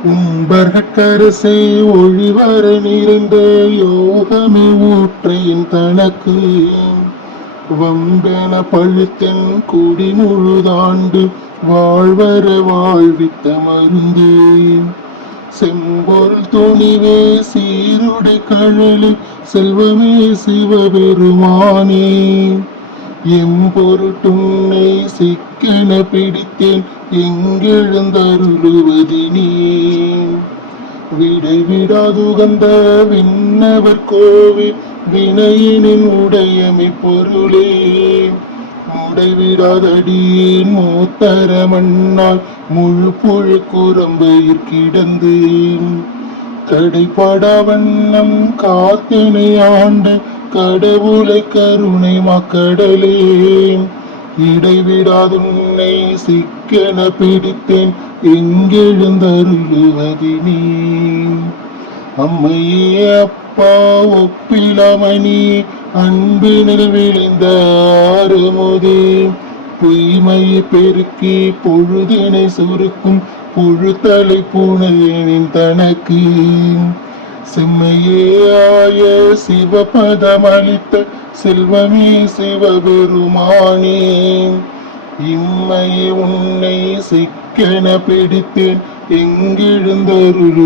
உம்பர்கரசை ஒழிவர நிறைந்த யோகமே ஊற்றையின் தனக்கு வம்பென பழுத்தன் குடி முழுதாண்டு வாழ்வர வாழ்வித்த மருந்தே செம்பொருள் துணிவே சீருடை கழலி செல்வமே சிவபெருமானே எம்பொருட்டுன்னை சிக்கென பிடித்தேன் எங்கெழுந்தருளுவதினே விடைவிடாதுகந்த விண்ணவர் கோவில் வினையினின் உடையமை பொருளே முடைவிடாதடியின் மூத்தர மண்ணால் முழு புழு குரம்பயிர் கிடந்தேன் தடைப்படா வண்ணம் காத்தினை ஆண்டு கடவுளை கருணை மக்கடலே இடைவிடாதுன்னை சிக்கென பிடித்தேன் எங்கெழுந்தருளுவதினே அம்மையே அப்பா ஒப்பிலமணி அன்பினில் விளைந்த ஆறுமுதே பொய்மையை பெருக்கி பொழுதினை சுருக்கும் புழுத்தலை பூனையனின் தனக்கு செம்மையே ஆய சிவபதமளித்த செல்வமே சிவபெருமானே இம்மையை உன்னை சிக்கென பிடித்தேன் எங்கெழுந்தருளுவதினே